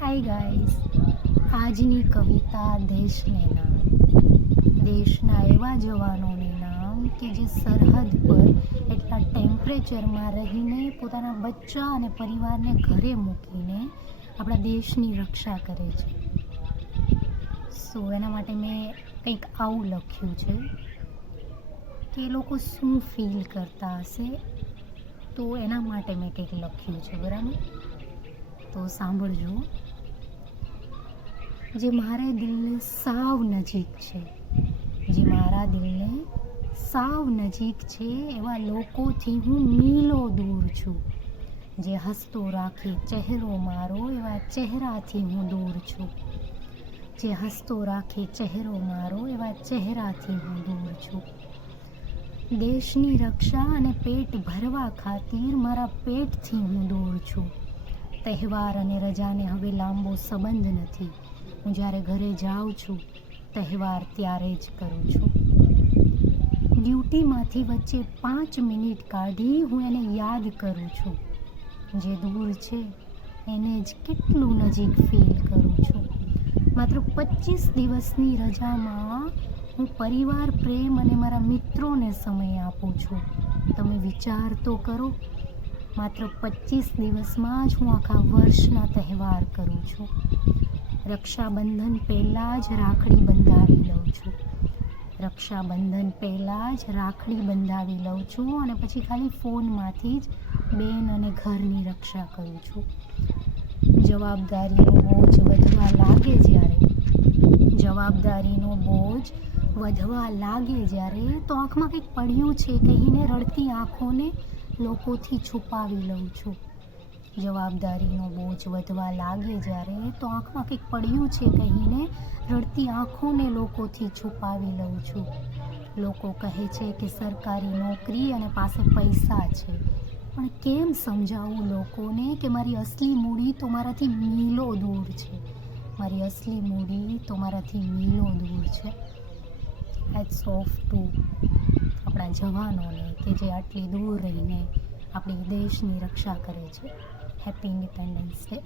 Hi guys, આજની કવિતા દેશને નામ. દેશના એવા જવાનોને નામ કે જે સરહદ પર એટલા ટેમ્પરેચરમાં રહીને પોતાના બચ્ચા અને પરિવારને ઘરે મૂકીને આપણા દેશની રક્ષા કરે છે. એના માટે મેં કંઈક આવું લખ્યું છે કે એ લોકો શું ફીલ કરતા હશે, તો એના માટે મેં કંઈક લખ્યું છે. બરાબર, તો સાંભળજો. જે મારા દિલને સાવ નજીક છે, જે મારા દિલને સાવ નજીક છે, એવા લોકોથી હું મીલો દૂર છું. જે હસતો રાખે ચહેરો મારો, એવા ચહેરાથી હું દૂર છું. જે હસતો રાખે ચહેરો મારો, એવા ચહેરાથી હું દૂર છું. દેશની રક્ષા અને પેટ ભરવા ખાतिर મારા પેટથી હું દૂર છું. તહેવાર અને રજાને હવે લાંબો સંબંધ નથી. હું જ્યારે ઘરે જાઉં છું, તહેવાર ત્યારે જ કરું છું. ડ્યુટીમાંથી વચ્ચે 5 મિનિટ કાઢી હું એને યાદ કરું છું. જે દૂર છે એને જ કેટલું નજીક ફીલ કરું છું. માત્ર 25 દિવસની રજામાં હું પરિવાર, પ્રેમ અને મારા મિત્રોને સમય આપું છું. તમે વિચાર તો કરો, માત્ર 25 દિવસમાં જ હું આખા વર્ષના તહેવાર કરું છું. રક્ષાબંધન પહેલાં જ રાખડી બંધાવી લઉં છું. રક્ષાબંધન પહેલાં જ રાખડી બંધાવી લઉં છું અને પછી ખાલી ફોનમાંથી જ બેન અને ઘરની રક્ષા કરું છું. જવાબદારીનો બોજ વધવા લાગે જ્યારે તો આંખમાં કંઈક પડ્યું છે કહીને રડતી આંખોને લોકોથી છુપાવી લઉં છું. જવાબદારીનો બોજ વધવા લાગે જ્યારે તો આંખમાં કંઈક પડ્યું છે કહીને રડતી આંખોને લોકોથી છુપાવી લઉં છું. લોકો કહે છે કે સરકારી નોકરી અને પાસે પૈસા છે, પણ કેમ સમજાવું લોકોને કે મારી અસલી મૂડી તો મારાથી મીલો દૂર છે. મારી અસલી મૂડી તો મારાથી મીલો દૂર છે. હેટ્સ ઓફ ટુ આપણા જવાનોને કે જે આટલી દૂર રહીને આપણી દેશની રક્ષા કરે છે. Happy independence day.